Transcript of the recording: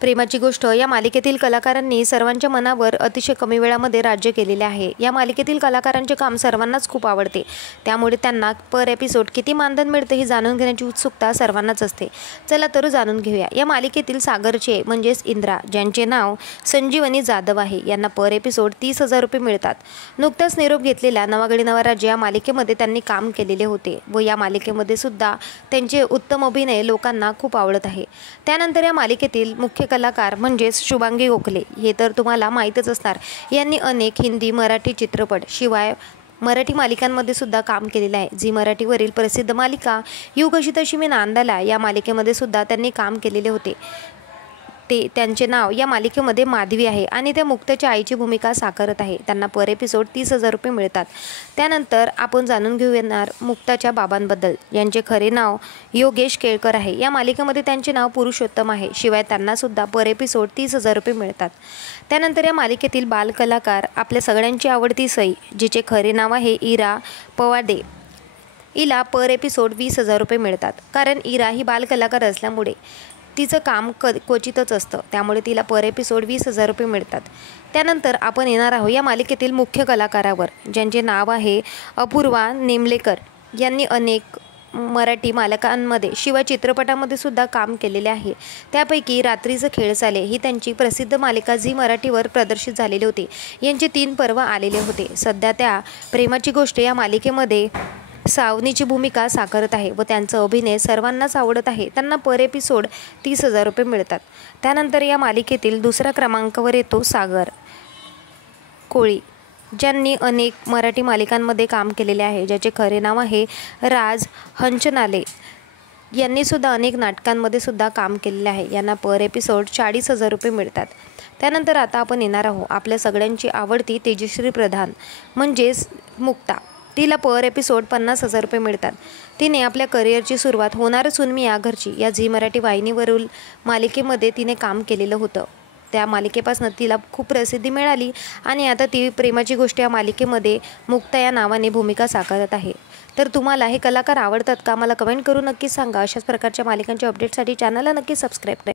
प्रेमाची गोष्ट या मालिकेतील कलाकारांनी सर्वांच्या मनावर अतिशय कमी वेळामध्ये राज्य केलेले आहे। या मालिकेतील कलाकारांचे काम सर्वांनाच खूप आवडते, त्यामुळे त्यांना पर एपिसोड किती मानधन मिळते हे जाणून घेण्याची उत्सुकता सर्वांनाच असते। चला तर जाणून घेऊया। या मालिकेतील सागरचे म्हणजेच इंद्रा, ज्यांचे नाव संजीवनी जाधव आहे, यांना पर एपिसोड 30,000 रुपये मिळतात। नुकताच निरोप घेतलेल्या नवा गडी नवा राज्य या मालिकेमध्ये त्यांनी काम केलेले होते व या मालिकेमध्ये सुद्धा त्यांचे उत्तम अभिनय लोकांना खूप आवडत आहे। त्यानंतर या मालिकेतील मुख्य कलाकार म्हणजेच शुभांगी गोखले हे तर तुम्हाला माहीतच असणार। यांनी अनेक हिंदी, मराठी चित्रपट शिवाय मराठी मालिकांमध्ये सुद्धा काम केलेले आहे। झी मराठीवरील प्रसिद्ध मालिका युग अशी तशी मी नांदाला या मालिकेमध्ये सुद्धा त्यांनी काम केलेले होते। त्यांचे नाव या मालिकेमध्ये माधवी आहे आणि त्या मुक्ताच्या आईची भूमिका साकारत आहे। त्यांना पर एपिसोड 30,000 रुपये मिळतात। त्यानंतर आपण जाणून घेणार मुक्ताच्या बाबांबद्दल। यांचे खरे नाव योगेश केळकर आहे। या मालिकेमध्ये त्यांचे नाव पुरुषोत्तम आहे। शिवाय त्यांना सुद्धा पर एपिसोड 30,000 रुपये मिळतात। त्यानंतर या मालिकेतील बालकलाकार आपल्या सगळ्यांची आवडती सई, जिचे खरे नाव आहे इरा पवाडे, हिला पर एपिसोड 20,000 रुपये मिळतात। कारण इरा ही बालकलाकार असल्यामुळे तिचं काम क्वचितच असतं, त्यामुळे तिला पर एपिसोड 20,000 रुपये मिळतात। त्यानंतर आपण येणार आहोत या मालिकेतील मुख्य कलाकारावर, ज्यांचे नाव आहे अपूर्वा नेमलेकर। यांनी अनेक मराठी मालिकांमध्ये शिवाय चित्रपटामध्ये सुद्धा काम केलेले आहे। त्यापैकी रात्रीचं खेळ चाले ही त्यांची प्रसिद्ध मालिका झी मराठीवर प्रदर्शित झालेली होती। यांचे 3 पर्व आलेले होते। सध्या त्या प्रेमाची गोष्ट या मालिकेमध्ये सावनीची भूमिका साकारत आहे व त्यांचा अभिनय सर्वांनाच आवडत आहे। त्यांना पर एपिसोड 30,000 रुपये मिळतात। त्यानंतर या मालिकेतील दुसऱ्या क्रमांकावर येतो सागर कोळी, ज्यांनी अनेक मराठी मालिकांमध्ये काम केलेले आहे, ज्याचे खरे नाव आहे राज हंचनाले। यांनी सुद्धा अनेक नाटकांमध्ये सुद्धा काम केलेले आहे। यांना पर एपिसोड 40,000 रुपये मिळतात। त्यानंतर आता आपण येणार आहोत आपल्या सगळ्यांची आवडती तेजश्री प्रधान म्हणजेच मुक्ता। तिला पर एपिसोड 50,000 रुपये मिळतात। तिने आपल्या करिअरची सुरुवात होणार सून मी या घरची या झी मराठी वाहिनीवरील मालिकेमध्ये तिने काम केलेलं होतं। त्या मालिकेपासून तिला खूप प्रसिद्धी मिळाली आणि आता ती प्रेमाची गोष्ट या मालिकेमध्ये मुक्ता या नावाने भूमिका साकारत आहे। तर तुम्हाला हे कलाकार आवडतात का? मला कमेंट करून नक्की सांगा। अशाच प्रकारच्या मालिकांच्या अपडेटसाठी चॅनलला नक्की सबस्क्राईब करा।